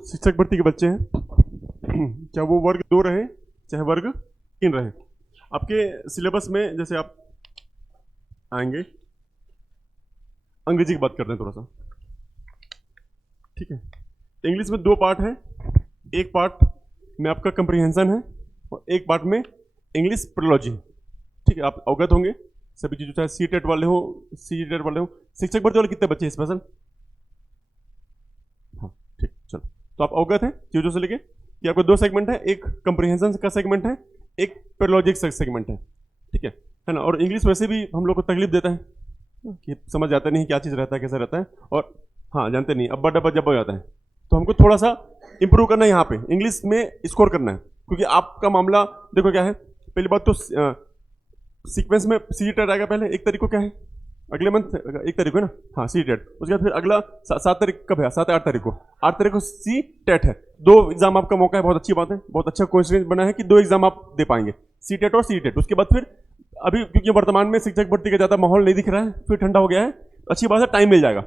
शिक्षक भर्ती के बच्चे हैं, चाहे वो वर्ग 2 रहे चाहे वर्ग 3 रहे, आपके सिलेबस में जैसे आप आएंगे, अंग्रेजी की बात करते हैं थोड़ा सा, ठीक है। इंग्लिश में 2 पार्ट है, एक पार्ट में आपका कंप्रीहेंशन है और एक पार्ट में इंग्लिश प्रोलॉजी है, ठीक है। आप अवगत होंगे सभी चीज़ों, चाहे सीटेट वाले हो, सीटेट वाले हो। शिक्षक भर्ती वाले कितने बच्चे हैं स्पेशल? हाँ ठीक, चलो। तो आप अवगत हैं चीज़ों से लेके कि आपको 2 सेगमेंट है, एक कंप्रीहेंशन का सेगमेंट है, एक पेरोलॉजिक सेगमेंट है, ठीक है ना। और इंग्लिश वैसे भी हम लोग को तकलीफ देता है कि समझ आता नहीं क्या चीज़ रहता है, कैसा रहता है, और हाँ जानते नहीं, अब्बा डब्बा जब हो जाता है। तो हमको थोड़ा सा इंप्रूव करना है यहाँ पे, इंग्लिश में स्कोर करना है, क्योंकि आपका मामला देखो क्या है। पहली बात तो सीक्वेंस में सी टेट आएगा पहले, 1 तारीख को क्या है, अगले मंथ 1 तारीख को है ना, हाँ सी टेट। उसके बाद फिर अगला 7 तारीख कब है, 7 8 तारीख को, 8 तारीख को सी टेट है। 2 एग्जाम आपका मौका है, बहुत अच्छी बात है, बहुत अच्छा कोइंसिडेंस बना है कि 2 एग्जाम आप दे पाएंगे, सी टेट और सी टेट। उसके बाद फिर अभी क्योंकि वर्तमान में शिक्षक भर्ती का ज़्यादा माहौल नहीं दिख रहा है, फिर ठंडा हो गया है, अच्छी बात है, टाइम मिल जाएगा,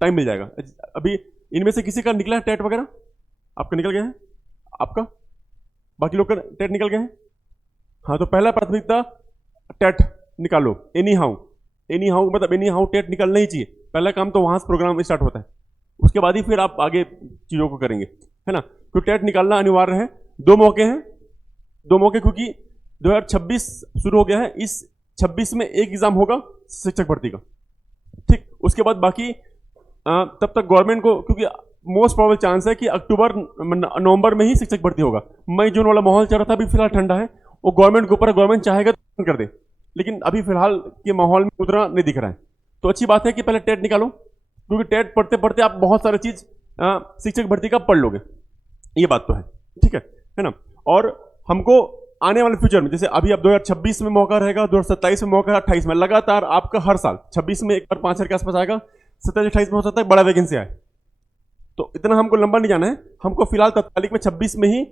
टाइम मिल जाएगा। अभी इनमें से किसी का निकला है टेट वगैरह? आपका निकल गया है, आपका, बाकी लोग का टेट निकल गए हैं? हाँ, तो पहला प्राथमिकता टेट निकालो, एनी हाउ मतलब एनी हाउ टेट निकलना ही चाहिए। पहला काम तो वहाँ से प्रोग्राम स्टार्ट होता है, उसके बाद ही फिर आप आगे चीज़ों को करेंगे, है ना। तो टेट निकालना अनिवार्य है। 2 मौके हैं, 2 मौके, क्योंकि 2026 शुरू हो गया है, इस 26 में एक एग्जाम होगा शिक्षक भर्ती का, ठीक। उसके बाद बाकी तब तक गवर्नमेंट को, क्योंकि मोस्ट प्रोबेबल चांस है कि अक्टूबर नवंबर में ही शिक्षक भर्ती होगा। मई जून वाला माहौल चल रहा था, अभी फिलहाल ठंडा है, वो गवर्नमेंट के ऊपर, गवर्नमेंट चाहेगा तो कर दे, लेकिन अभी फिलहाल के माहौल में उतना नहीं दिख रहा है। तो अच्छी बात है कि पहले टेट निकालो, क्योंकि टेट पढ़ते पढ़ते आप बहुत सारी चीज शिक्षक भर्ती का पढ़ लोगे, ये बात तो है, ठीक है ना। और हमको आने वाले फ्यूचर में, जैसे अभी अब 2026 में मौका रहेगा, 2027 में मौका है, 28 में, लगातार आपका हर साल 26 में एक बार 5000 के आसपास आएगा, 27 28 में हो सकता है बड़ा वैकेंसी आए। तो इतना हमको लंबा नहीं जाना है, हमको फिलहाल तत्कालिक में 26 में ही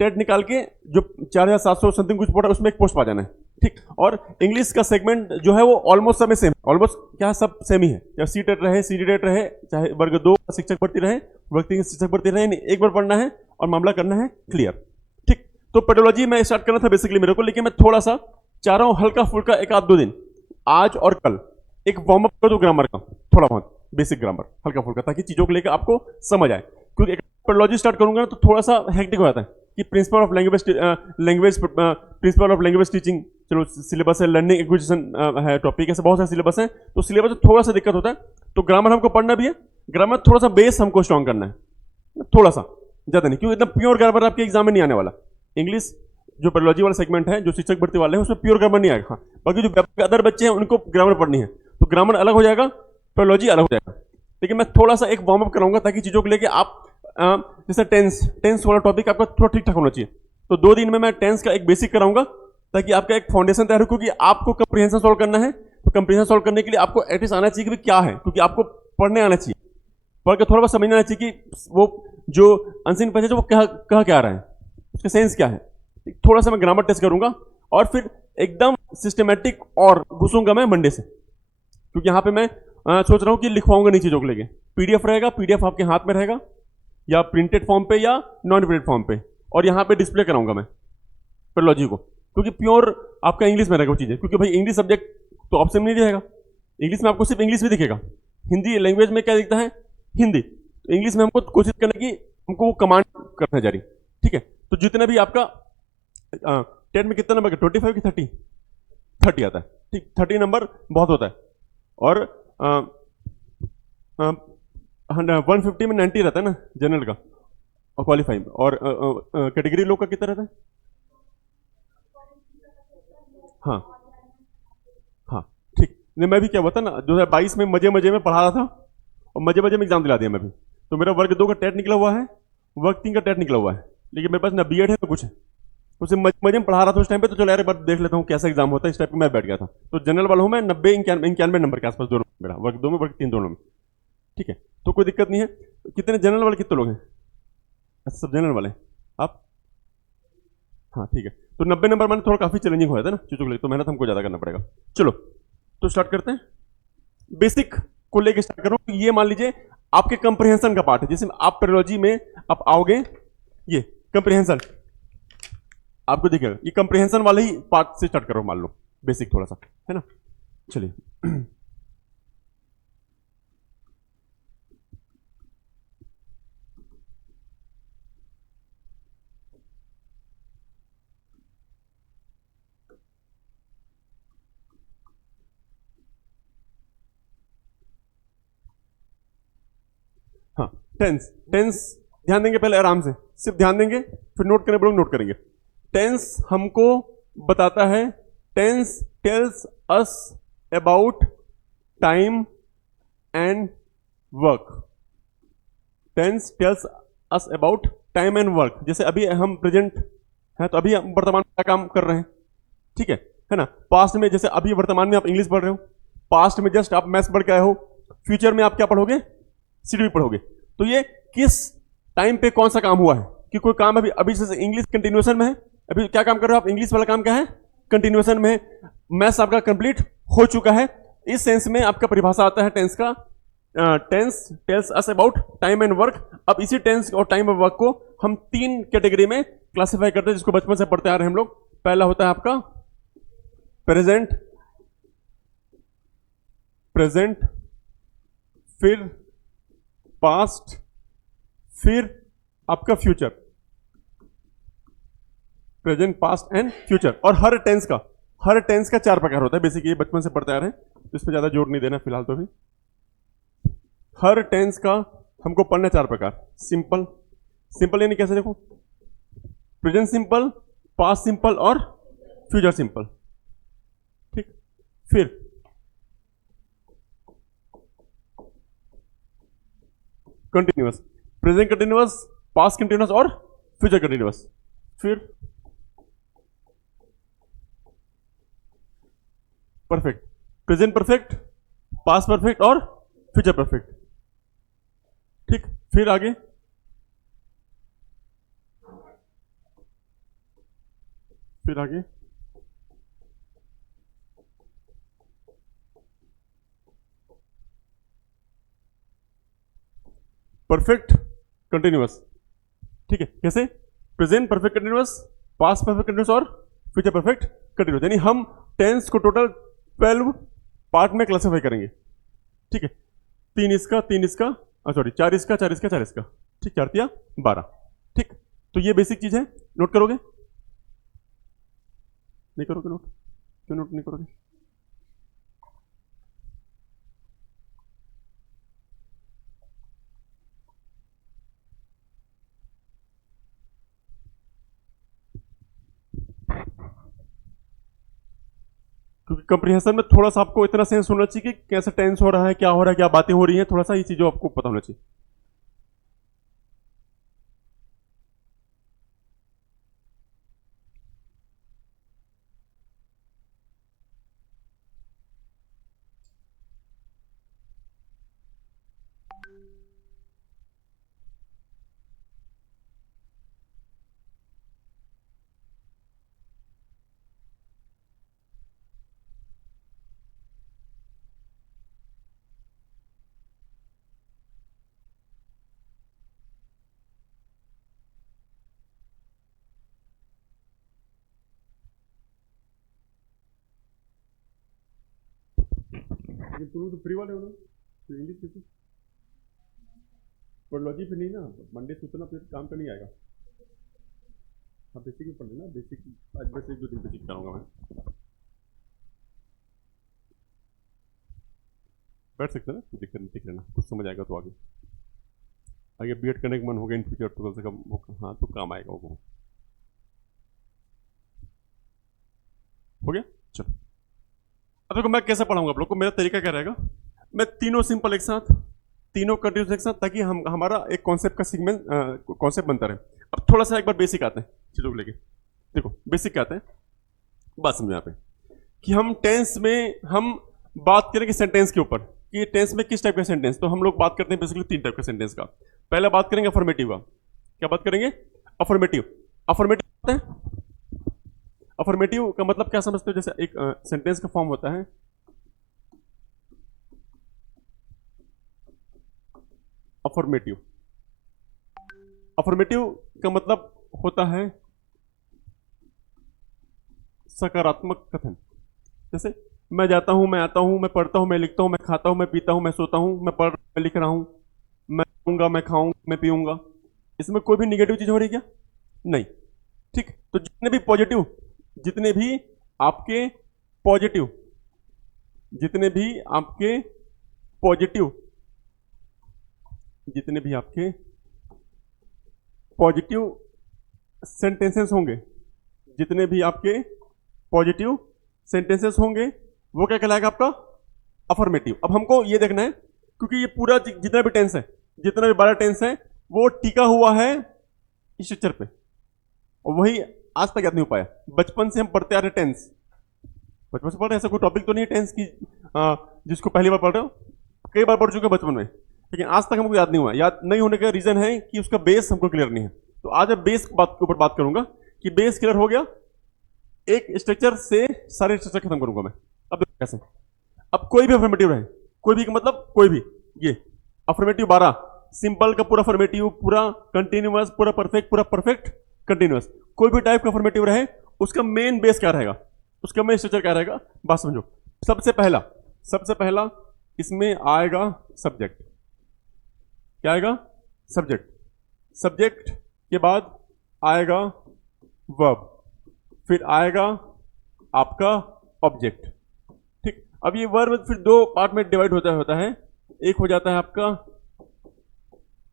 टेट निकाल के जो 4700 समथिंग कुछ पोस्ट है उसमें एक पोस्ट पा जाना है, ठीक। और इंग्लिश का सेगमेंट जो है वो ऑलमोस्ट सब में सेम, ऑलमोस्ट क्या सब सेम ही है, चाहे सी टेट रहे, सी टेट रहे, चाहे वर्ग 2 शिक्षक भर्ती रहे, वर्ग 3 शिक्षक भर्ती रहे, एक बार पढ़ना है और मामला करना है क्लियर, ठीक। तो पेडोलॉजी में स्टार्ट करना था बेसिकली मेरे को, लेकिन मैं थोड़ा सा चाह रहा हूँ हल्का फुल्का 1-2 दिन, आज और कल एक वार्म अप कर दो ग्रामर का, थोड़ा बहुत बेसिक ग्रामर हल्का फुल्का, ताकि चीज़ों को लेकर आपको समझ आए। क्योंकि पेडोलॉजी स्टार्ट करूंगा ना तो थोड़ा सा हेक्टिक हो जाता है कि प्रिंसिपल ऑफ लैंग्वेज टीचिंग, चलो सिलेबस है, लर्निंग एक्विजिशन है टॉपिक, ऐसे बहुत सारे सिलेबस हैं, तो सिलेबस में थोड़ा सा दिक्कत होता है। तो ग्रामर हमको पढ़ना भी है, ग्रामर थोड़ा सा बेस हमको स्ट्रॉन्ग करना है, थोड़ा सा, ज़्यादा नहीं, क्योंकि इतना प्योर ग्रामर आपके एग्जाम में नहीं आने वाला। इंग्लिश जो पेडोलॉजी वाला सेगमेंट है, जो शिक्षक भर्ती वाले हैं, उसमें प्योर ग्रामर नहीं आएगा। हाँ, बाकी जो अदर बच्चे हैं उनको ग्रामर पढ़नी है, तो ग्रामर अलग हो जाएगा, पेडोलॉजी अलग हो जाएगा। लेकिन मैं थोड़ा सा एक वार्म अप कराऊंगा ताकि चीज़ों को लेके आप जैसे टेंस वाला टॉपिक आपका थोड़ा ठीक ठाक होना चाहिए, तो 2 दिन में मैं टेंस का एक बेसिक कराऊंगा ताकि आपका एक फाउंडेशन तैयार हो। क्योंकि आपको कंप्रीहेंशन सॉल्व करना है, तो कंप्रीहेंशन सॉल्व करने के लिए आपको एटलीस्ट आना चाहिए कि क्या है, क्योंकि आपको पढ़ने आना चाहिए, पढ़ के थोड़ा बहुत समझना आना चाहिए कि वो जो अनसीन पैसेज वो कह क्या रहा है, उसका सेंस क्या है। थोड़ा सा मैं ग्रामर टेस्ट करूंगा और फिर एकदम सिस्टमेटिक और घुसूंगा मैं मंडे से, क्योंकि यहाँ पे मैं सोच रहा हूँ कि लिखवाऊंगा नहीं चीज़ों को लेके, पीडीएफ रहेगा, पीडीएफ आपके हाथ में रहेगा या प्रिंटेड फॉर्म पे या नॉन प्रिंटेड फॉर्म पे, और यहाँ पे डिस्प्ले कराऊंगा मैं पेडोलॉजी को, क्योंकि प्योर आपका इंग्लिश में रहेगा वो चीज़ें, क्योंकि भाई इंग्लिश सब्जेक्ट तो ऑप्शन नहीं रहेगा, इंग्लिश में आपको सिर्फ इंग्लिश भी दिखेगा, हिंदी लैंग्वेज में क्या दिखता है, हिंदी, तो इंग्लिश में हमको कोशिश करने की, हमको वो कमांड करना जारी, ठीक है। तो जितना भी आपका टेट में कितना नंबर, 25 की 30 आता है, ठीक, 30 नंबर बहुत होता है, और 150 में 90 रहता है ना जनरल का और क्वालिफाई में, और कैटेगरी लोग का कितना रहता है? हाँ हाँ ठीक। नहीं, मैं भी क्या हुआ था ना 2022 में मजे मजे में पढ़ा रहा था और मजे मजे में एग्जाम दिला दिया मैं भी, तो मेरा वर्ग 2 का टेट निकला हुआ है, वर्ग 3 का टेट निकला हुआ है, लेकिन मेरे पास ना बीएड है ना कुछ है, उसे मजे में पढ़ा रहा था उस टाइम पे, तो चलो यार एक बार देख लेता हूँ कैसा एग्जाम होता है, इस टाइप में मैं बैठ गया था। तो जनरल वाला हूँ मैं, 90-91 नंबर के आसपास दोनों मेरा, वर्ग 2 में वर्ग 3 दोनों में, ठीक है, तो कोई दिक्कत नहीं है। कितने जनरल वाले कितने लोग हैं? अच्छा, सब जनरल वाले आप? हाँ ठीक है, तो 90 नंबर माने थोड़ा काफ़ी चैलेंजिंग हो जाता है ना चीज़ों को लेकर, तो मेहनत हमको ज़्यादा करना पड़ेगा। चलो तो स्टार्ट करते हैं, बेसिक को लेकर स्टार्ट करूँ। ये मान लीजिए आपके कंप्रीहेंशन का पार्ट है, जैसे आप पेडोलॉजी में आप आओगे, ये कंप्रिहेंशन आपको दिखेगा, ये कंप्रिहेंशन वाले ही पार्ट से स्टार्ट करो, मान लो बेसिक थोड़ा सा, है ना। चलिए हाँ, टेंस टेंस ध्यान देंगे पहले आराम से, सिर्फ ध्यान देंगे, फिर नोट करने बोलोगे नोट करेंगे। टेंस हमको बताता है, tense tells us about time and work. Tense tells us about time and work. जैसे अभी हम प्रेजेंट है तो अभी हम वर्तमान में क्या काम कर रहे हैं, ठीक है ना। पास्ट में जैसे अभी वर्तमान में आप इंग्लिश पढ़ रहे हो, पास्ट में जस्ट आप मैथ्स पढ़ के आए हो, फ्यूचर में आप क्या पढ़ोगे, सीडीपी पढ़ोगे। तो ये किस टाइम पे कौन सा काम हुआ है, कि कोई काम अभी अभी जैसे इंग्लिश कंटिन्यूएशन में है, अभी क्या काम कर रहे हो आप, इंग्लिश वाला काम क्या है, कंटिन्यूएशन में है। मैथ्स आपका कंप्लीट हो चुका है। इस सेंस में आपका परिभाषा आता है टेंस का, tense tells us about time and work. अब इसी टेंस और टाइम और वर्क को हम तीन कैटेगरी में क्लासिफाई करते हैं, जिसको बचपन से पढ़ते आ रहे हैं हम लोग। पहला होता है आपका प्रेजेंट, प्रेजेंट, फिर पास्ट, फिर आपका future. Present, past and future. और हर टेंस का चार प्रकार होता है, बेसिक ये बचपन से पढ़ते आ रहे हैं, तो इस पर ज्यादा जोर नहीं देना फिलहाल। तो भी हर टेंस का हमको पढ़ना चार प्रकार। सिंपल, सिंपल यानी कैसे, देखो प्रेजेंट सिंपल, पास्ट सिंपल और फ्यूचर सिंपल, ठीक। फिर continuous, present continuous, past continuous और फ्यूचर कंटिन्यूअस। फिर perfect, present perfect, past perfect और फ्यूचर परफेक्ट, ठीक। फिर आगे परफेक्ट कंटिन्यूअस, ठीक है। कैसे, present perfect continuous, past perfect continuous और फ्यूचर परफेक्ट कंटिन्यूअस। यानी हम टेंस को टोटल 12 पार्ट में क्लासिफाई करेंगे, ठीक है। तीन इसका सॉरी, चार इसका, ठीक, 4 तिया 12, ठीक। तो ये बेसिक चीज है, नोट करोगे, नहीं करोगे नोट, क्यों नोट नहीं करोगे। क्योंकि कंप्रिहेंशन में थोड़ा सा आपको इतना सेंस होना चाहिए कि कैसे टेंस हो रहा है, क्या हो रहा है, क्या बातें हो रही हैं, थोड़ा सा ये चीजों आपको पता होना चाहिए। लेकिन तुम तो फ्री वाले हो ना, तो इंग्लिश कैसे, प्रोलॉजी फिर नहीं ना, मंडे से उतना फिर काम तो नहीं आएगा। हाँ बेसिक भी पढ़ लेना, बेसिक आज बेसिक 2 दिन बेसिक कराऊंगा मैं, बैठ सकते हैं ना, दिक्कत नहीं, देख लेना, कुछ समझ आएगा तो आगे आगे बीएड करने का मन होगा इन फ्यूचर तो कम से कम वो, हाँ तो काम आएगा वो। हो गया, चलो। अब देखो मैं कैसे पढ़ाऊंगा आप लोग को, मेरा तरीका क्या रहेगा, मैं तीनों सिंपल एक साथ, तीनों कंटिन्यूस एक साथ, ताकि हम हमारा एक कॉन्सेप्ट का सीक्वेंस कॉन्सेप्ट बनता रहे। अब थोड़ा सा एक बार बेसिक आते हैं चीजों को लेके, देखो बेसिक क्या आते हैं, बात समझो यहाँ पे, कि हम टेंस में हम बात करेंगे सेंटेंस के ऊपर, कि टेंस में किस टाइप का सेंटेंस। तो हम लोग बात करते हैं बेसिकली 3 टाइप का सेंटेंस का। पहला बात करेंगे अफर्मेटिव का, क्या बात करेंगे, अफर्मेटिव। अफर्मेटिव अफर्मेटिव का मतलब क्या समझते हो, जैसे एक सेंटेंस का फॉर्म होता है अफर्मेटिव। अफर्मेटिव का मतलब होता है सकारात्मक कथन। जैसे मैं जाता हूं, मैं आता हूं, मैं पढ़ता हूं, मैं लिखता हूं, मैं खाता हूं, मैं पीता हूं, मैं सोता हूं, मैं पढ़ मैं लिख रहा हूं, मैं खाऊंगा, मैं खाऊंगा, मैं पीऊंगा। इसमें कोई भी निगेटिव चीज हो रही है क्या? नहीं। ठीक, तो जितने भी आपके पॉजिटिव जितने भी आपके पॉजिटिव जितने भी आपके पॉजिटिव सेंटेंसेस होंगे, जितने भी आपके पॉजिटिव सेंटेंसेस होंगे, वो क्या कहलाएगा? आपका अफर्मेटिव। अब हमको ये देखना है, क्योंकि ये पूरा जितना भी टेंस है, जितना भी 12 टेंस है, वो टिका हुआ है स्ट्रक्चर पे, और वही आज तक याद नहीं हो पाया। बचपन से हम पढ़ते आ रहे टेंस, बचपन से पढ़ रहे, ऐसा कोई टॉपिक तो नहीं है टेंस की जिसको पहली बार पढ़ रहे हो, कई बार पढ़ चुके हैं बचपन में, लेकिन आज तक हमको याद नहीं हुआ। याद नहीं होने का रीजन है कि उसका बेस हमको क्लियर नहीं है। तो आज मैं बेस के ऊपर बात करूंगा कि बेस क्लियर हो गया, एक स्ट्रक्चर से सारे स्ट्रक्चर खत्म करूंगा मैं। अब देखो कैसे। अब कोई भी अफर्मेटिव रहे, कोई भी का मतलब कोई भी, ये अफर्मेटिव 12 सिंपल का पूरा अफर्मेटिव, पूरा कंटिन्यूअस, पूरा परफेक्ट कंटिन्यूअस, कोई भी टाइप का अफर्मेटिव रहे, उसका मेन बेस क्या रहेगा, उसका मेन स्ट्रक्चर क्या रहेगा? बात समझो। सबसे पहला इसमें आएगा सब्जेक्ट। क्या आएगा? सब्जेक्ट। सब्जेक्ट के बाद आएगा वर्ब, फिर आएगा आपका ऑब्जेक्ट। ठीक, अब ये वर्ब फिर दो पार्ट में डिवाइड होता है। एक हो जाता है आपका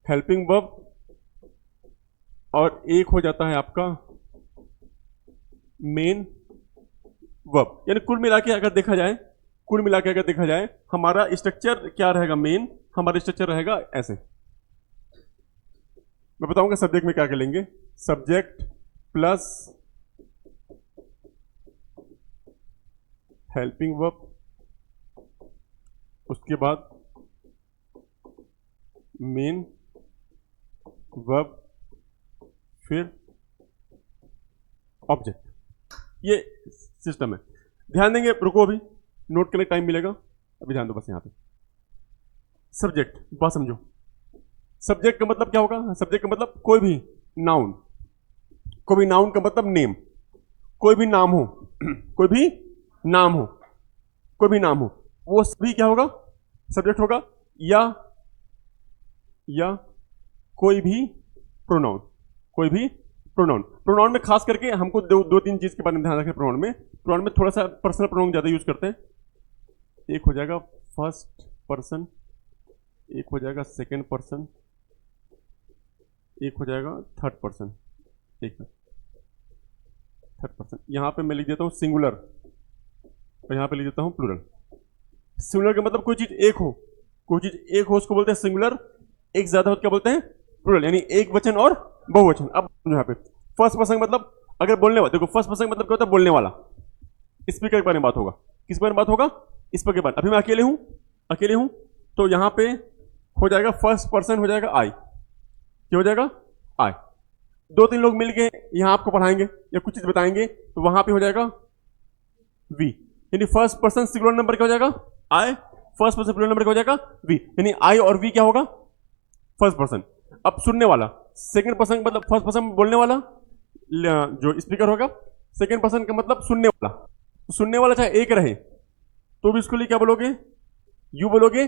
हेल्पिंग वर्ब, और एक हो जाता है आपका मेन वर्ब। यानी कुल मिला के अगर देखा जाए हमारा स्ट्रक्चर क्या रहेगा? मेन हमारा स्ट्रक्चर रहेगा ऐसे। मैं बताऊंगा सब्जेक्ट में क्या कर लेंगे। सब्जेक्ट प्लस हेल्पिंग वर्ब, उसके बाद मेन वर्ब, फिर ऑब्जेक्ट। ये सिस्टम है। ध्यान देंगे, रुको अभी नोट करने टाइम मिलेगा, अभी ध्यान दो बस यहां पे। सब्जेक्ट, बात समझो। सब्जेक्ट का मतलब क्या होगा? सब्जेक्ट का मतलब कोई भी नाउन, कोई भी नाउन का मतलब नेम, कोई भी नाम हो कोई भी नाम हो, वो सभी क्या होगा? सब्जेक्ट होगा। या कोई भी प्रोनाउन, प्रोनाउन में खास करके हमको दो तीन चीज के बारे में ध्यान रखें। प्रोनाउन में थोड़ा सा पर्सनल प्रोनाउन ज्यादा यूज करते हैं। एक हो जाएगा फर्स्ट पर्सन, एक हो जाएगा सेकंड पर्सन, एक हो जाएगा थर्ड पर्सन। थर्ड पर्सन यहां पे मैं लिख देता हूं सिंगुलर, और यहां पे लिख देता हूं प्लूरल। सिंगुलर का मतलब कोई चीज एक हो, उसको बोलते हैं सिंगुलर। एक ज्यादा हो क्या बोलते हैं? प्लूरल, यानी एक वचन और बहुवचन। अब यहाँ पे फर्स्ट पर्सन मतलब अगर बोलने वाला, देखो फर्स्ट पर्सन मतलब क्या होता है? बोलने वाला। स्पीकर के बारे में बात होगा। किस बारे में बात होगा? स्पीकर के बारे में। अभी मैं अकेले हूं तो यहां पे हो जाएगा फर्स्ट पर्सन, हो जाएगा आई। क्या हो जाएगा? आई। दो तीन लोग मिल के यहां आपको पढ़ाएंगे या कुछ चीज बताएंगे, तो वहां पे हो जाएगा वी। यानी फर्स्ट पर्सन सिंगुलर नंबर क्या हो जाएगा? आई। फर्स्ट पर्सन प्लूरल नंबर क्या हो जाएगा? वी। यानी आई और वी क्या होगा? First person. अब सुनने वाला, सेकंड पर्सन मतलब फर्स्ट पर्सन बोलने वाला जो स्पीकर होगा, सेकंड पर्सन का मतलब सुनने वाला। तो सुनने वाला चाहे एक रहे तो भी इसको लिए क्या बोलोगे? यू बोलोगे।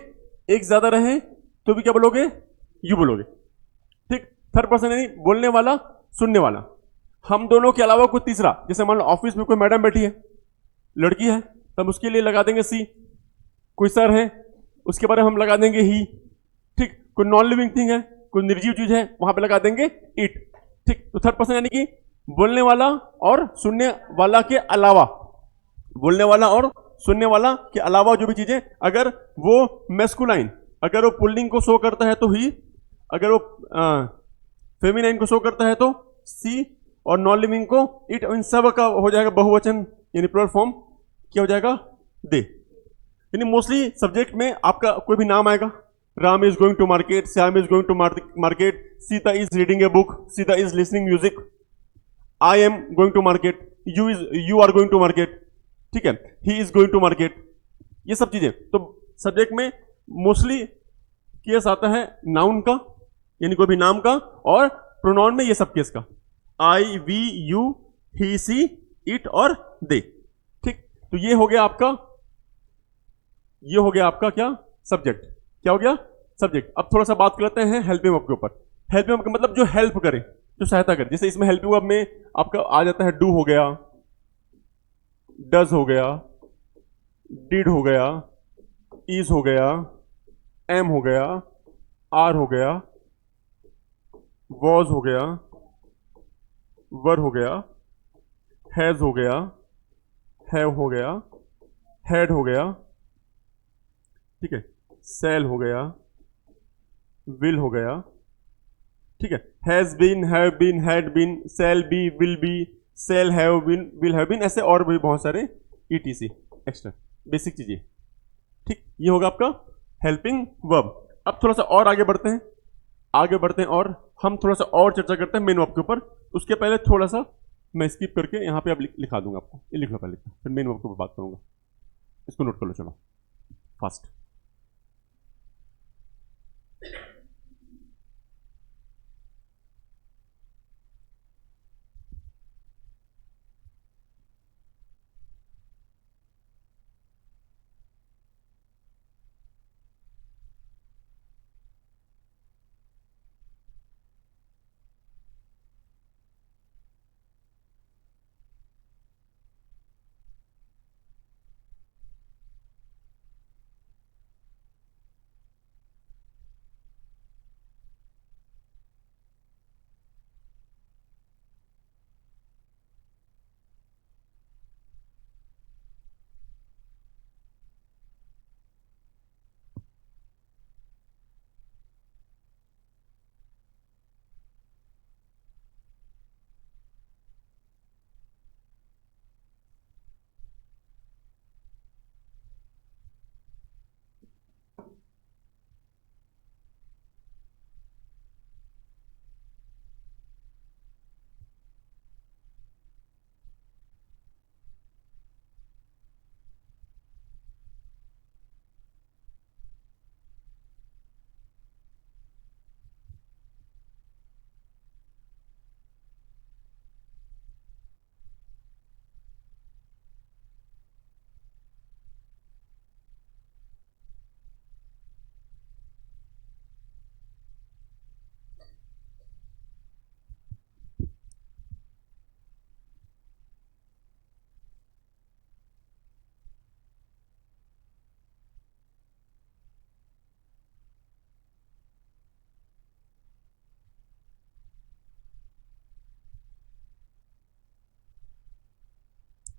एक ज्यादा रहे तो भी क्या बोलोगे? यू बोलोगे। ठीक। थर्ड पर्सन यानी बोलने वाला, सुनने वाला। हम दोनों के अलावा कोई तीसरा, जैसे मान लो ऑफिस में कोई मैडम बैठी है, लड़की है, तब उसके लिए लगा देंगे सी। कोई सर है, उसके बारे में हम लगा देंगे ही। ठीक। कोई नॉन लिविंग थिंग है, कोई निर्जीव चीज है, वहां पे लगा देंगे इट। ठीक। तो थर्ड पर्सन यानी कि बोलने वाला और सुनने वाला के अलावा, बोलने वाला और सुनने वाला के अलावा जो भी चीजें, अगर वो मैस्कुलाइन, अगर वो पुल्लिंग को शो करता है तो ही, अगर वो फेमिनाइन को शो करता है तो सी, और नॉन लिविंग को इट, इन सब का हो जाएगा बहुवचन यानी प्लूरल फॉर्म क्या हो जाएगा? दे। यानी मोस्टली सब्जेक्ट में आपका कोई भी नाम आएगा। Ram is going to market, Shyam is going to market, Sita is reading a book, Sita is listening music, I am going to market, you are going to market. ठीक है, he is going to market. ये सब चीजें तो सब्जेक्ट में mostly case आता है noun का, यानी कोई भी नाम का, और प्रोनाउन में ये सब केस का, I, we, you, he, she, it और दे। ठीक, तो ये हो गया आपका, ये हो गया आपका क्या, सब्जेक्ट। क्या हो गया, सब्जेक्ट। अब थोड़ा सा बात कर लेते हैं हेल्पिंग वर्ब के ऊपर। हेल्पिंग वर्ब का मतलब जो हेल्प करे, जो सहायता करे। जैसे इसमें हेल्पिंग वर्ब में आपका आ जाता है डू हो गया, डज हो गया, डिड हो गया, इज हो गया, एम हो गया, आर हो गया, वॉज हो गया, वर हो गया, हैज हो गया, हैव हो गया, हैड हो गया, ठीक है, सेल हो गया, विल हो गया, ठीक है, has been, have been, had been, shall be, will be, shall have been, will have been, ऐसे और भी बहुत सारे ईटीसी एक्स्ट्रा बेसिक चीजें। ठीक, ये होगा आपका हेल्पिंग वर्ब। अब थोड़ा सा और आगे बढ़ते हैं, आगे बढ़ते हैं और हम थोड़ा सा और चर्चा करते हैं मेन वर्ब के ऊपर। उसके पहले थोड़ा सा मैं स्किप करके यहाँ पे अब लिखा दूंगा आपको, ये लिख लो पहले, फिर मेन वर्ब के ऊपर बात करूंगा। इसको नोट कर लो, चलो फास्ट।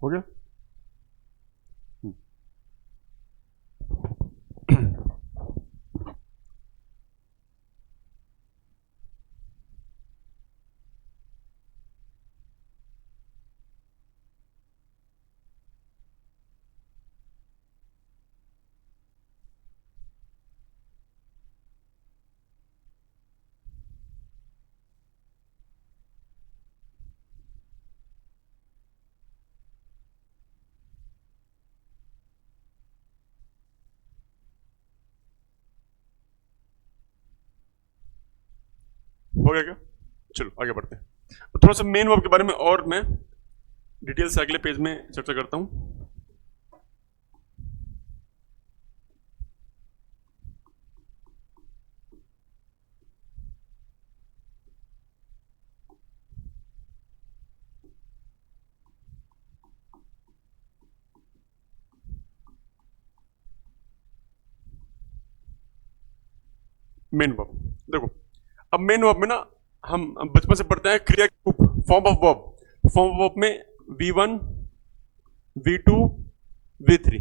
हो गया। हो गया क्या, चलो आगे बढ़ते हैं। तो थोड़ा सा मेन वर्ब के बारे में और मैं डिटेल से अगले पेज में चर्चा करता हूं। मेन वर्ब देखो, अब मेन वर्ब में ना हम बचपन से पढ़ते हैं क्रिया के रूप, form of verb. Form of verb में V1, V2, V3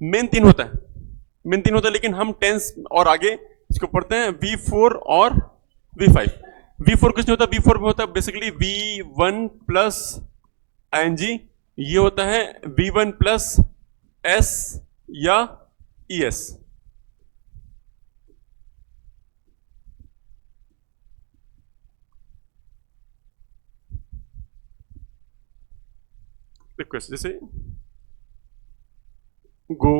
मेन तीन होता है, मेन तीन होता है, लेकिन हम टेंस और आगे इसको पढ़ते हैं V4 और V5। V4 कुछ नहीं होता, V4 में होता है बेसिकली V1 प्लस ING, ये होता है V1 प्लस S या ES। रिक्वेस्ट जैसे गो,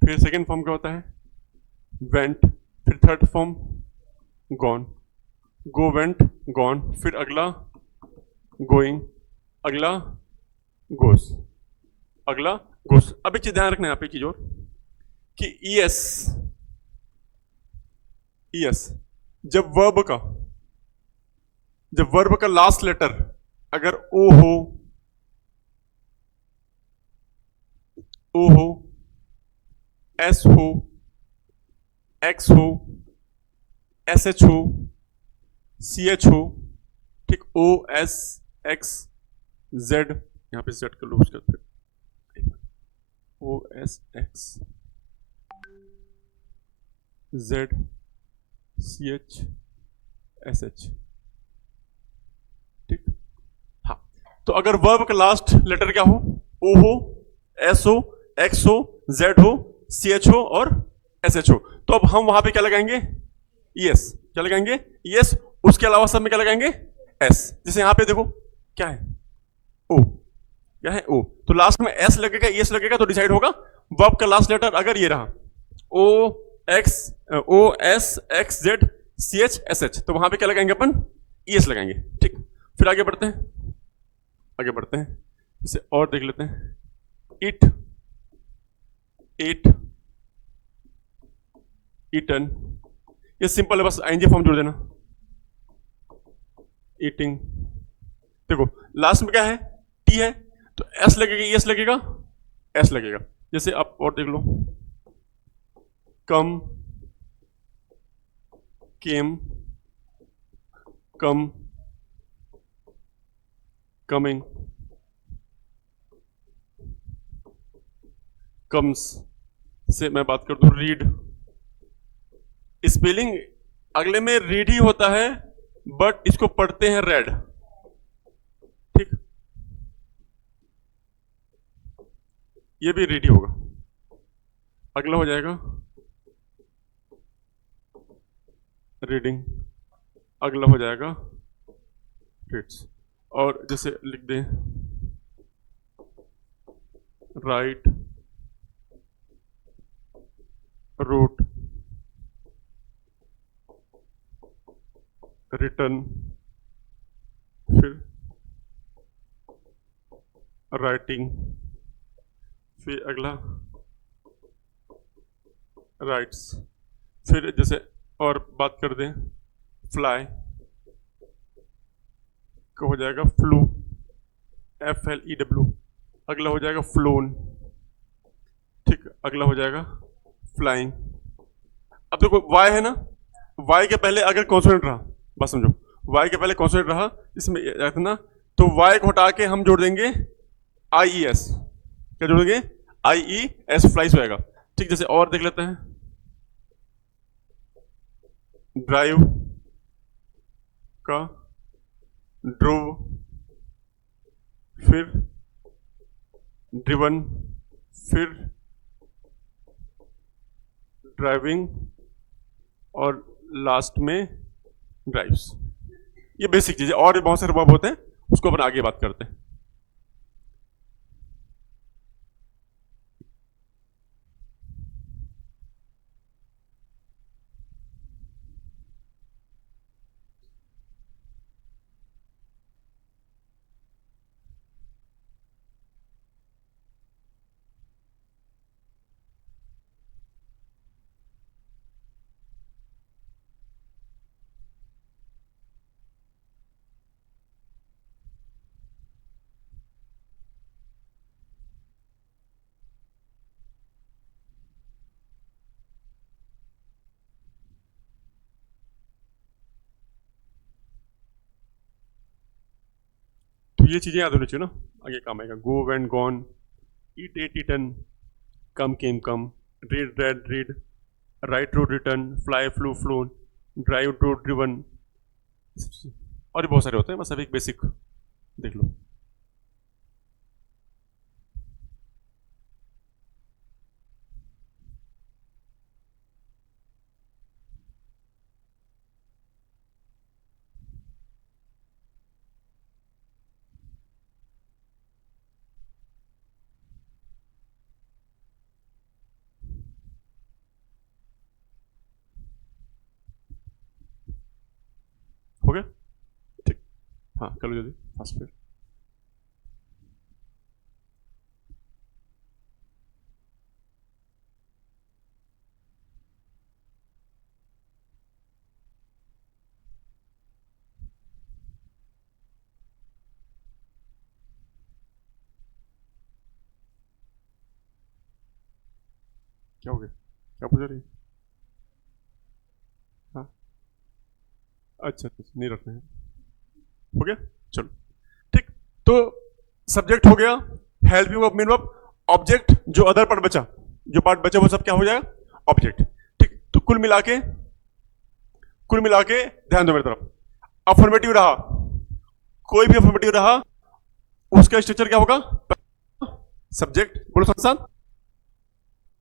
फिर सेकेंड फॉर्म क्या होता है वेंट, फिर थर्ड फॉर्म गॉन, गो वेंट गॉन, फिर अगला गोइंग, अगला गोस, अगला गोस। अब एक चीज ध्यान रखना है यहाँ पे, एक चीज और कि ईएस, ईएस जब वर्ब का लास्ट लेटर अगर ओ हो, एस हो, एक्स हो, एस एच हो, सी एच हो, ठीक, ओ एस एक्स जेड, यहां पे जेड कर लो उसका, फिर O S X Z C H S H, ठीक। हाँ, तो अगर वर्ब का लास्ट लेटर क्या हो, ओ हो, एस हो, एक्स हो, जेड हो, सी एच हो और एस एच हो, तो अब हम वहां पे क्या लगाएंगे, यस, क्या लगाएंगे, यस। उसके अलावा सब में क्या लगाएंगे, एस। जैसे यहां पे देखो क्या है, ओ, क्या है, ओ, तो लास्ट में एस लगेगा, एस लगेगा, तो डिसाइड होगा वर्ब का लास्ट लेटर अगर ये रहा, O X, O S X Z C H S H, तो वहां पे क्या लगाएंगे अपन, एस लगाएंगे, ठीक। फिर आगे बढ़ते हैं, आगे बढ़ते हैं, जैसे और देख लेते हैं, इट, एट, ईटन, ये सिंपल है, बस आईएनजी फॉर्म जोड़ देना, ईटिंग। देखो लास्ट में क्या है, टी है, तो एस लगेगा, एस लगेगा, एस लगेगा। जैसे आप और देख लो, कम, केम, कम, कमिंग, कम्स। से मैं बात कर दूं, रीड, स्पेलिंग अगले में रीड ही होता है, बट इसको पढ़ते हैं रेड, ठीक, ये भी रीड ही होगा। अगला हो जाएगा रीडिंग, अगला हो जाएगा रीड्स, और जैसे लिख दें राइट, रूट, रिटर्न, फिर राइटिंग, फिर अगला राइट्स, फिर जैसे और बात कर दें फ्लाई का हो जाएगा flu, F L E W, अगला हो जाएगा फ्लोन, ठीक, अगला हो जाएगा फ्लाइंग। अब देखो वाई है ना, वाई के पहले अगर कॉन्सोनेंट रहा, बस समझो, वाई के पहले कॉन्सोनेंट रहा इसमें रखना, तो वाई को हटा के हम जोड़ देंगे आई ई एस, क्या जोड़ेंगे, आई ई एस, फ्लाइस हो जाएगा, ठीक। जैसे और देख लेते हैं, ड्राइव का ड्रोव, फिर ड्रिवन, फिर ड्राइविंग और लास्ट में ड्राइव्स। ये बेसिक चीज है, और भी बहुत सारे वर्ब होते हैं, उसको अपन आगे बात करते हैं। तो ये चीजें याद होनी चाहिए ना, आगे काम आएगा, go went gone, eat ate eaten, come came come, read read read, write wrote written, fly flew flown, drive drove driven, और भी बहुत सारे होते हैं, बस अभी एक बेसिक देख लो। हो गया, हाँ कर लो जल्दी फास्ट फिर। क्या हो गया, क्या पूछ रही है? हाँ अच्छा अच्छा, नहीं रखना है, हो गया चलो ठीक। तो सब्जेक्ट हो गया, help you main verb, object जो अदर पार्ट बचा, जो पार्ट बचा वो सब क्या हो जाएगा, ऑब्जेक्ट। ठीक, तो कुल मिला के ध्यान दो मेरी तरफ, अफर्मेटिव रहा, कोई भी अफर्मेटिव रहा उसका स्ट्रक्चर क्या होगा, सब्जेक्ट बोलो साथ साथ,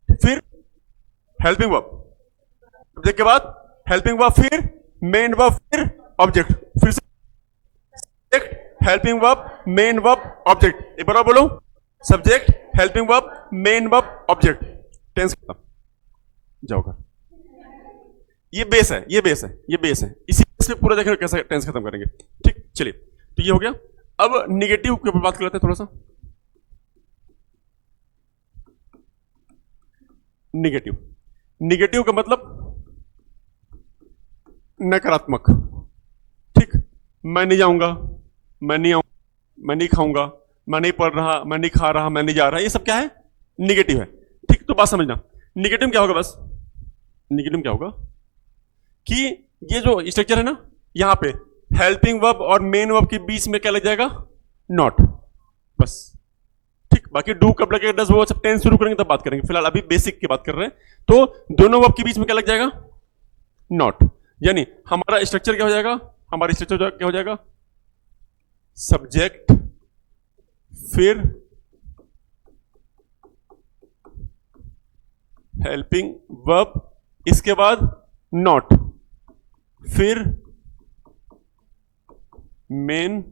फिर हेल्पिंग वर्ब, सब्जेक्ट के बाद हेल्पिंग वर्ब, फिर मेन वर्ब, फिर ऑब्जेक्ट, फिर से helping verb main verb object, एक बार बोलो, subject helping verb main verb object, tense खत्म, जाओ कर। ये बेस है, ये बेस है, ये बेस है, इसी बेस पे पूरा देखेंगे कैसे टेंस खत्म करेंगे। ठीक चलिए, तो ये हो गया। अब निगेटिव के ऊपर बात कर लेते हैं थोड़ा सा। निगेटिव, निगेटिव का मतलब नकारात्मक। ठीक, मैं नहीं जाऊंगा, मैं नहीं आऊंगा, मैं नहीं खाऊंगा, मैं नहीं पढ़ रहा, मैं नहीं खा रहा, मैं नहीं जा रहा, ये सब क्या है, निगेटिव है। ठीक, तो बात समझना, निगेटिव क्या होगा, बस निगेटिव क्या होगा कि ये जो स्ट्रक्चर है ना, यहां पे हेल्पिंग वर्ब और मेन वर्ब के बीच में क्या लग जाएगा, नॉट, बस। ठीक, बाकी डू कब लगेगा, डज वो सब टेंस शुरू करेंगे तब बात करेंगे, फिलहाल अभी बेसिक की बात कर रहे हैं। तो दोनों वर्ब के बीच में क्या लग जाएगा, नॉट, यानी हमारा स्ट्रक्चर क्या हो जाएगा, हमारा स्ट्रक्चर क्या हो जाएगा, सब्जेक्ट फिर हेल्पिंग वर्ब, इसके बाद नॉट, फिर मेन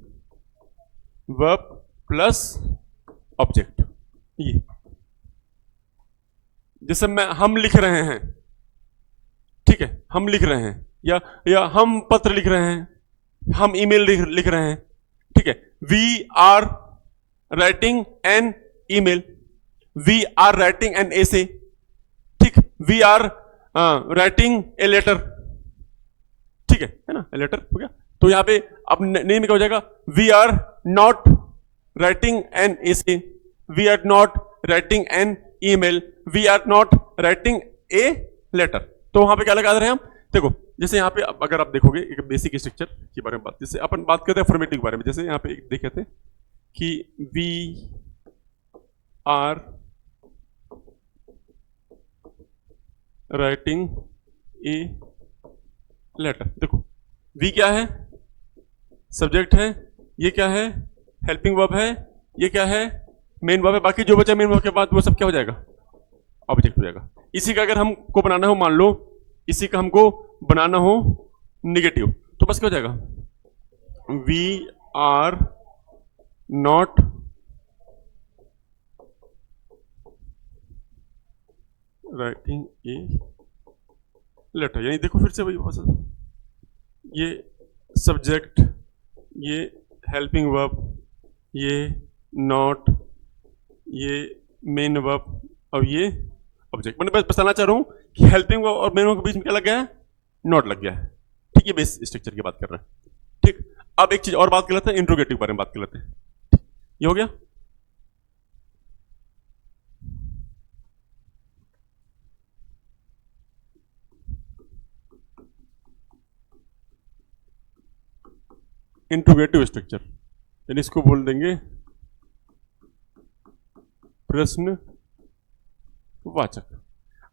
वर्ब प्लस ऑब्जेक्ट। ये जैसे हम लिख रहे हैं, ठीक है, हम लिख रहे हैं, या हम पत्र लिख रहे हैं, हम ईमेल लिख रहे हैं, ठीक है, we are writing an email, we are writing an essay, ठीक, we are writing a letter, ठीक है ना, ए लेटर हो गया। तो यहां पे अब नेम में क्या हो जाएगा, we are not writing an essay, we are not writing an email, we are not writing a letter. तो वहां पे क्या लगा रहे हैं हम, देखो जैसे यहाँ पे अगर आप देखोगे एक बेसिक स्ट्रक्चर के बारे में बात, जैसे अपन बात करते हैं फॉर्मेटिव के बारे में, जैसे यहाँ पे एक देखे थे कि we are writing a letter, देखो वी क्या है, सब्जेक्ट है, ये क्या है, हेल्पिंग वर्ब है, ये क्या है, मेन वर्ब है, बाकी जो बचा मेन वर्ब के बाद वो सब क्या हो जाएगा, ऑब्जेक्ट हो जाएगा। इसी का अगर हमको बनाना हो, मान लो इसी का हमको बनाना हो निगेटिव, तो बस क्या हो जाएगा, we are not writing a letter, यानी देखो फिर से वही बस, ये सब्जेक्ट, ये हेल्पिंग वर्ब, ये नॉट, ये मेन वर्ब और ये ऑब्जेक्ट। मैंने बस बताना चाह रहा हूं कि हेल्पिंग वर्ब और मेन वर्ब के बीच में क्या लग गया है, नॉट लग गया है। ठीक, ये बेस स्ट्रक्चर की बात कर रहे हैं। ठीक, अब एक चीज और बात कर लेते हैं, इंट्रोगेटिव के बारे में बात कर लेते हैं। ये हो गया। इंट्रोगेटिव स्ट्रक्चर, यानी इसको बोल देंगे प्रश्न वाचक।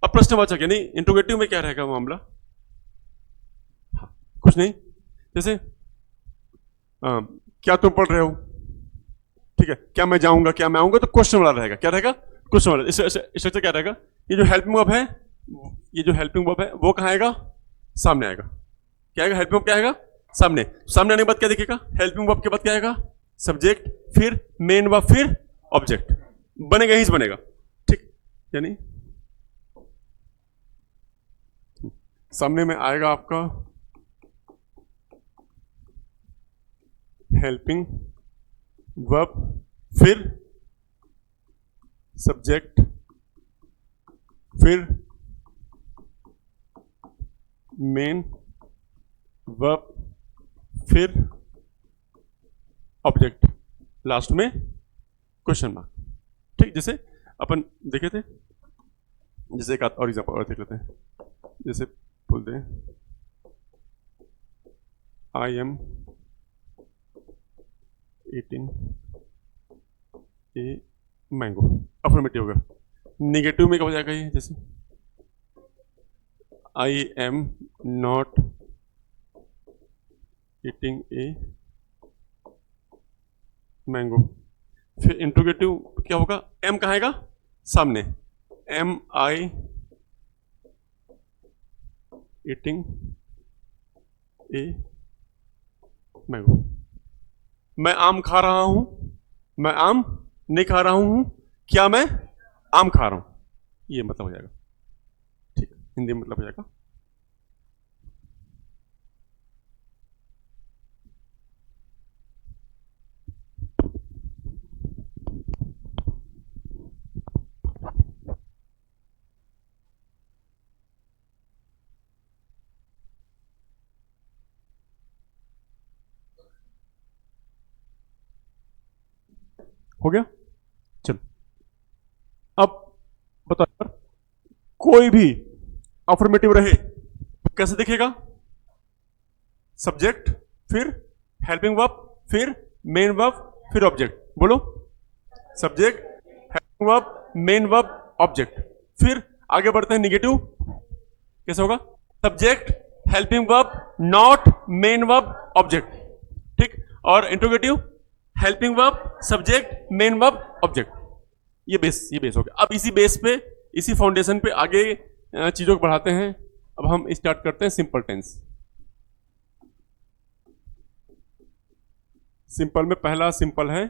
अब प्रश्नवाचक यानी इंट्रोगेटिव में क्या रहेगा मामला, हाँ, कुछ नहीं, जैसे क्या तुम पढ़ रहे हो, ठीक है, क्या मैं जाऊंगा, क्या मैं आऊंगा, तो क्वेश्चन वाला रहेगा, क्या रहेगा, क्वेश्चन वाला। स्ट्रक्चर क्या रहेगा, ये जो हेल्पिंग वर्ब है, ये जो हेल्पिंग वर्ब है वो कहाँ आएगा, सामने आएगा, क्या आएगा, हेल्पिंग वर्ब क्या आएगा, सामने, सामने आने के बाद क्या दिखेगा, हेल्पिंग वर्ब के बाद क्या आएगा, सब्जेक्ट, फिर मेन वर्ब, फिर ऑब्जेक्ट, बनेगा ही बनेगा। ठीक, यानी सामने में आएगा आपका हेल्पिंग वर्ब, फिर सब्जेक्ट, फिर मेन वर्ब, फिर ऑब्जेक्ट, लास्ट में क्वेश्चन मार्क। ठीक, जैसे अपन देखे थे, जैसे एक और एग्जांपल और देख लेते हैं। जैसे बोलते हैं I am eating a mango, affirmative होगा। नेगेटिव में क्या हो जाएगा ये? जैसे I am not eating a mango. फिर इंट्रोगेटिव क्या होगा? एम कहाँ आएगा? सामने, am I eating a mango. मैं आम खा रहा हूं, मैं आम नहीं खा रहा हूं, क्या मैं आम खा रहा हूं? ये मतलब हो जाएगा। ठीक है, हिंदी में मतलब हो जाएगा। हो गया? चलो अब बताओ यार, कोई भी अफर्मेटिव रहे कैसे दिखेगा? सब्जेक्ट, फिर हेल्पिंग वर्ब, फिर मेन वर्ब, फिर ऑब्जेक्ट। बोलो, subject, helping verb, main verb, object. फिर आगे बढ़ते हैं, निगेटिव कैसे होगा? Subject, helping verb, not main verb, object. ठीक, और interrogative helping verb, subject, main verb, object. ये बेस हो गया। अब इसी बेस पे, इसी फाउंडेशन पे आगे चीजों को बढ़ाते हैं। अब हम स्टार्ट करते हैं सिंपल टेंस। सिंपल में पहला सिंपल है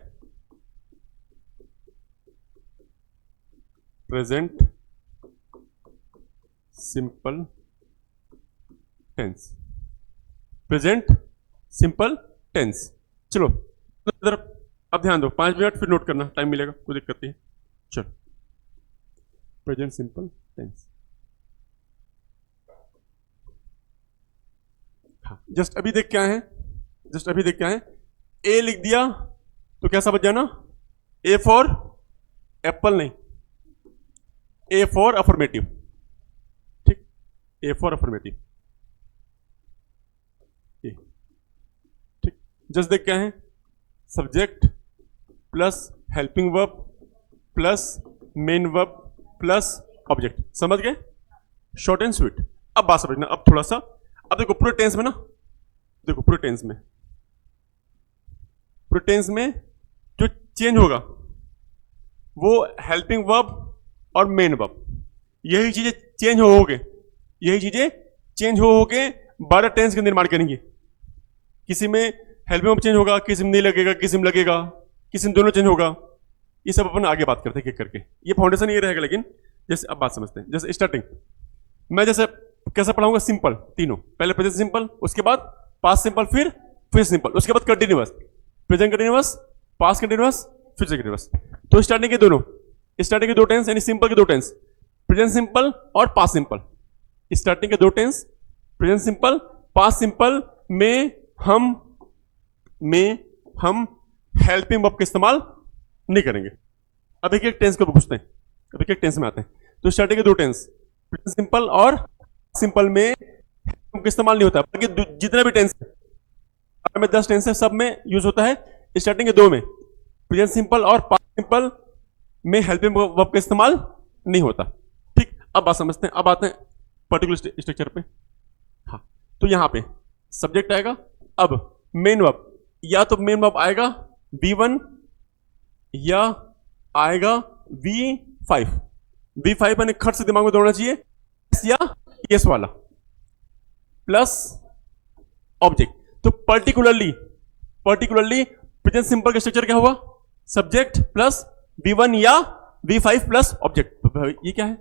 present simple tense. Present simple tense. चलो इधर अब ध्यान दो, 5 मिनट फिर नोट करना, टाइम मिलेगा, कोई दिक्कत नहीं। चलो, प्रेजेंट सिंपल टेंस। हाँ, जस्ट अभी देख क्या है, जस्ट अभी देख क्या है। ए लिख दिया तो क्या समझ जाना? ए फॉर एप्पल नहीं, ए फॉर अफर्मेटिव। ठीक, ए फॉर अफर्मेटिव। ठीक, जस्ट देख क्या है? Subject plus helping verb plus main verb plus object. समझ गए? Short and sweet. अब बात समझना, अब थोड़ा सा, अब देखो पूरे टेंस में ना, देखो पूरे टेंस में, पूरे टेंस में जो चेंज होगा वो हेल्पिंग वर्ब और मेन वर्ब, यही चीजें चेंज हो गए, यही चीजें चेंज हो के 12 टेंस का निर्माण करेंगे। किसी में हेल्पिंग वर्ब चेंज होगा, किसी में नहीं लगेगा, किसी में लगेगा, किसी में दोनों चेंज होगा। ये सब अपन आगे बात करते हैं, एक करके। ये फाउंडेशन ये रहेगा। लेकिन जैसे अब बात समझते हैं, जैसे स्टार्टिंग मैं जैसे कैसे पढ़ाऊंगा? सिंपल तीनों, पहले प्रेजेंट सिंपल, उसके बाद पास्ट सिंपल, फिर सिंपल, उसके बाद continuous, present continuous, past continuous, future continuous. तो स्टार्टिंग के दोनों, स्टार्टिंग के दो टेंस यानी सिंपल के दो टेंस, प्रेजेंट सिंपल और पास्ट सिंपल। स्टार्टिंग के दो tense present simple, past simple में हम हेल्पिंग वर्ब का इस्तेमाल नहीं करेंगे। अब एक एक टेंस को पूछते हैं, अब एक एक टेंस में आते हैं। तो स्टार्टिंग के दो टेंस प्रेजेंट सिंपल और सिंपल में हेल्पिंग का इस्तेमाल नहीं होता, बाकी जितने भी टेंस में 10 टेंस है सब में यूज होता है। स्टार्टिंग के दो में प्रेजेंट सिंपल और पास्ट सिंपल में हेल्पिंग वर्ब का इस्तेमाल नहीं होता। ठीक, अब बात समझते हैं। अब आते हैं पर्टिकुलर स्ट्रक्चर पे। हाँ, तो यहां पे सब्जेक्ट आएगा। अब मेन वर्ब, या तो मेन वर्ब आएगा V1 या आएगा V5। V5 यानी खट से दिमाग में दौड़ना चाहिए, या यस वाला प्लस ऑब्जेक्ट। तो पर्टिकुलरली प्रेजेंट सिंपल का स्ट्रक्चर क्या हुआ? सब्जेक्ट प्लस V1 या V5 प्लस ऑब्जेक्ट। ये क्या है?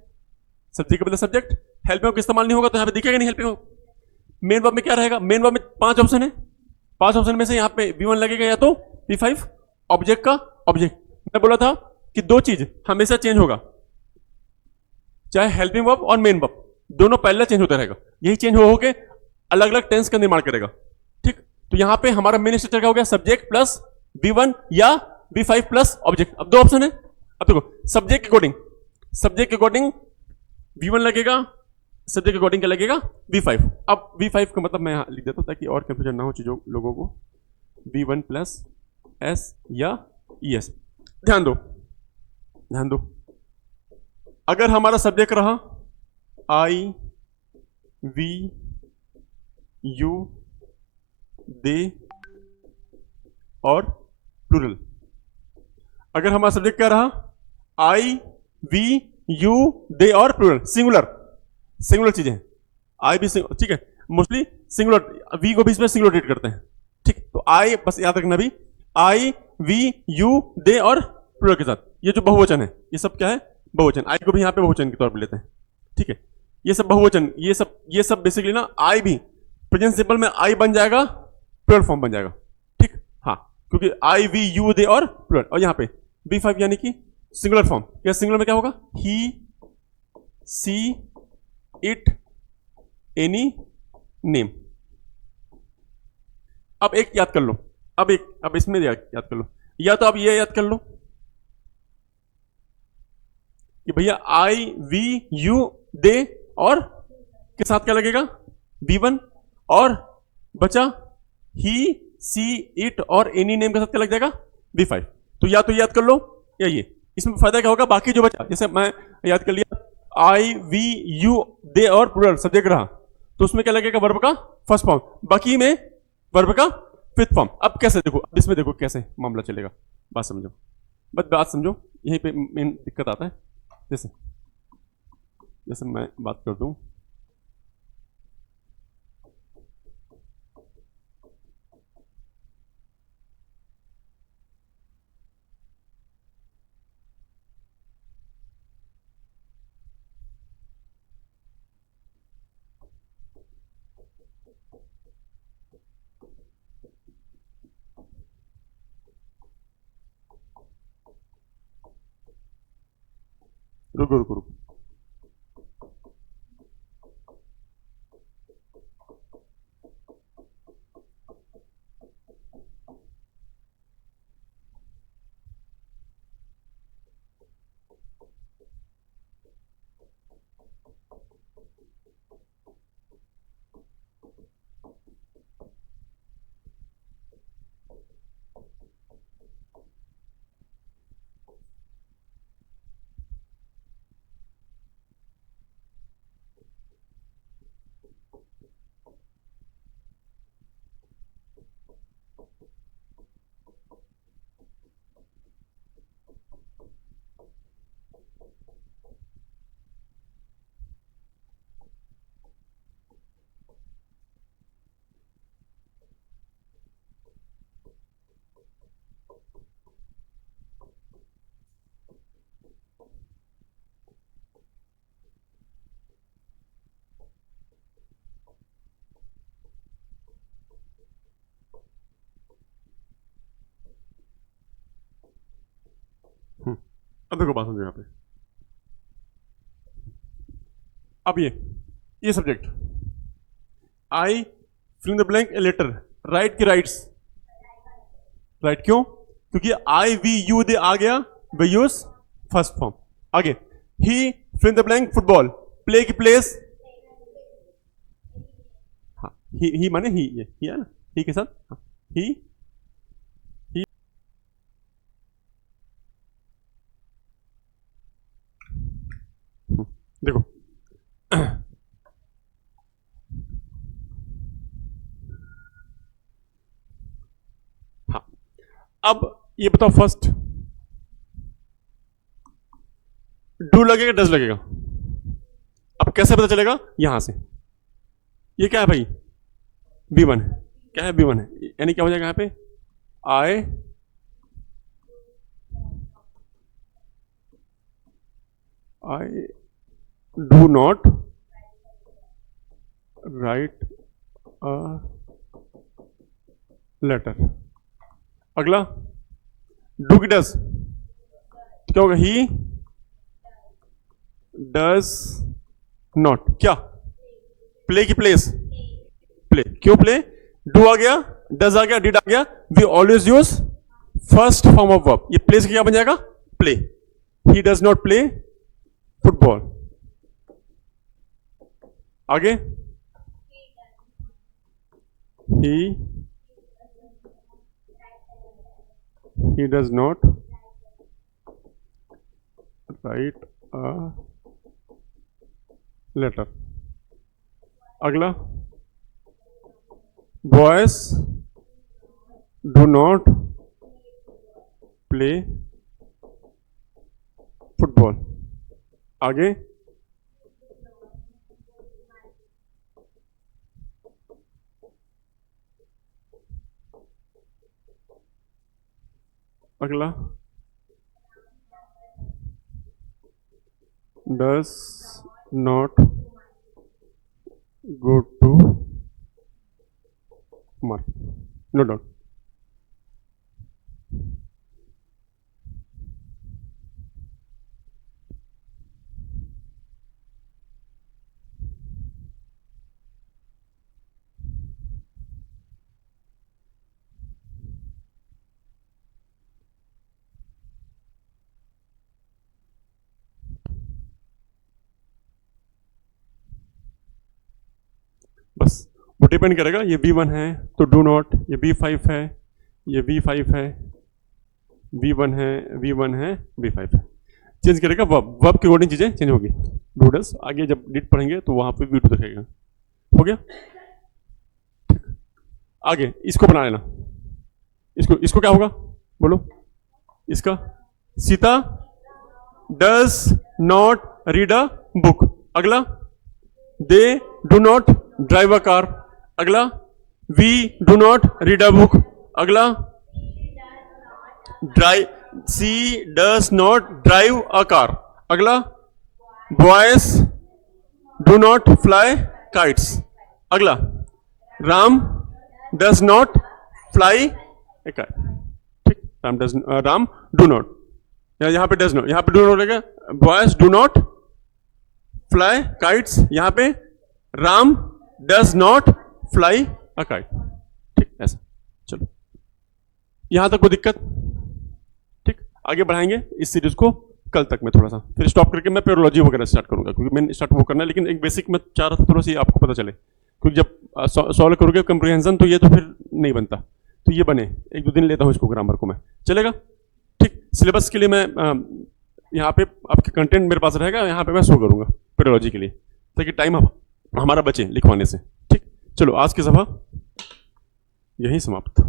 सब्जेक्ट मतलब सब्जेक्ट, हेल्पिंग वर्ब का इस्तेमाल नहीं होगा तो यहां पे दिखेगा नहीं हेल्पिंग वर्ब। मेन वर्ब में क्या रहेगा? मेन वर्ब में 5 ऑप्शन है, पांच ऑप्शन में से यहाँ पे V1 लगेगा या तो V5 ऑब्जेक्ट का ऑब्जेक्ट। मैं बोला था कि दो चीज हमेशा चेंज होगा, चाहे हेल्पिंग वर्ब और मेन वर्ब दोनों पहले चेंज होता रहेगा, यही चेंज हो के अलग अलग टेंस का निर्माण करेगा। ठीक, तो यहां पे हमारा मेन स्ट्रक्चर क्या हो गया, सब्जेक्ट प्लस V1 या V5 प्लस ऑब्जेक्ट। अब दो ऑप्शन है, अब देखो सब्जेक्ट के अकॉर्डिंग V1 लगेगा, सब्जेक्ट के अकॉर्डिंग क्या लगेगा V5। अब V5 का मतलब मैं यहां लिख देता हूं ताकि और कंफ्यूजन ना हो चीजों लोगों को, V1 प्लस S या ES। ध्यान दो अगर हमारा सब्जेक्ट रहा I V U दे और प्लूरल, अगर हमारा सब्जेक्ट क्या रहा I V U दे और प्लूरल, सिंगुलर चीजें आई भी ठीक है, मोस्टली सिंगुलर, वी को भी इसमें सिंगुलर ट्रीट करते हैं। ठीक, तो आई बस याद रखना भी, आई वी यू दे और प्लूरल के साथ, ये जो बहुवचन है ये सब क्या है बहुवचन, आई को भी यहाँ पे बहुवचन के तौर पे लेते हैं। ठीक है, ये सब बहुवचन, ये सब बेसिकली ना आई भी प्रेजेंट सिंपल में आई बन जाएगा, प्लूरल फॉर्म बन जाएगा। ठीक, हाँ, क्योंकि आई वी यू दे और प्लूरल, और यहाँ पे V5 यानी कि सिंगुलर फॉर्म, क्या सिंगुलर में क्या होगा, ही सी इट एनी नेम। अब एक याद कर लो, अब इसमें याद कर लो, या तो आप ये याद कर लो कि भैया आई वी यू दे और के साथ क्या लगेगा V1, और बचा ही सी इट और एनी नेम के साथ क्या लग जाएगा V5। तो या तो याद कर लो या ये, इसमें फायदा क्या होगा, बाकी जो बचा जैसे मैं याद कर लिया आई वी यू दे और प्लूरल सब्जेक्ट रहा, तो उसमें क्या लगेगा वर्ब का फर्स्ट फॉर्म, बाकी में वर्ब का फिफ्थ फॉर्म। अब कैसे देखो, अब इसमें देखो कैसे मामला चलेगा, बात समझो, बात समझो, यहीं पे मेन दिक्कत आता है। जैसे मैं बात कर दूं, रुको अब देखो बात समझो यहाँ पे, अब ये subject I fill in the blank a letter, write की राइट्स, राइट क्यों, क्योंकि आई वी यू दे आ गया, वी यूज फर्स्ट फॉर्म। आगे ही fill in the blank football, play की प्लेस, हाँ ही माने ही, ये ही है ना, ही के साथ हाँ, ही देखो हाँ, अब ये बताओ फर्स्ट डू लगेगा डज लगेगा, अब कैसे पता चलेगा, यहां से ये क्या है भाई B1 है, क्या है B1 है, यानी क्या हो जाएगा यहाँ पे I do not write a letter. अगला डू की डज, तो क्या होगा? ही डज नॉट, क्या? प्ले की प्लेस, प्ले। क्यों प्ले? डू आ गया, डज आ गया, डिड आ गया, we always use first form of verb. ये प्लेस क्या बन जाएगा? Play. He does not play football. आगे he does not write a letter। अगला boys do not play football। आगे अगला does not go to market, no doubt। बस वो डिपेंड करेगा, ये V1 है तो डू नॉट, ये V5 है, ये V5 है, V1 है, V1 है, V5 है। चेंज करेगा वर्ब, वर्ब के अकॉर्डिंग चीजें चेंज होगी। डू डज, आगे जब डिड पढ़ेंगे तो वहां पे V2 दिखेगा। हो गया? ठीक। आगे इसको बना लेना, इसको क्या होगा बोलो? इसका Sita does not read a book. अगला they do not drive a car. अगला we do not read a book. अगला she does not drive a car. अगला boys do not fly kites. अगला Ram does not fly a kite. ठीक, Ram do not, यहां पे does not, यहां पे do not रहेगा। Boys do not fly kites, यहां पे Ram does not fly a kite. ठीक, ऐसा। चलो यहां तक कोई दिक्कत? ठीक, आगे बढ़ाएंगे इस सीरीज को कल तक में थोड़ा सा, फिर स्टॉप करके मैं पेरोलॉजी वगैरह स्टार्ट करूंगा, क्योंकि मैंने स्टार्ट वो करना है, लेकिन एक बेसिक मैं चाह रहा था थोड़ा सा आपको पता चले, क्योंकि जब सॉल्व करोगे कंप्रीहेंशन तो ये तो फिर नहीं बनता, तो ये बने। एक दो दिन लेता हूँ इसको, ग्रामर को मैं, चलेगा? ठीक, सिलेबस के लिए मैं यहाँ पे आपके कंटेंट मेरे पास रहेगा, यहाँ पे मैं शो करूंगा पेरोलॉजी के लिए, ताकि टाइम हमारा बचे लिखवाने से। ठीक, चलो आज की सभा यही समाप्त।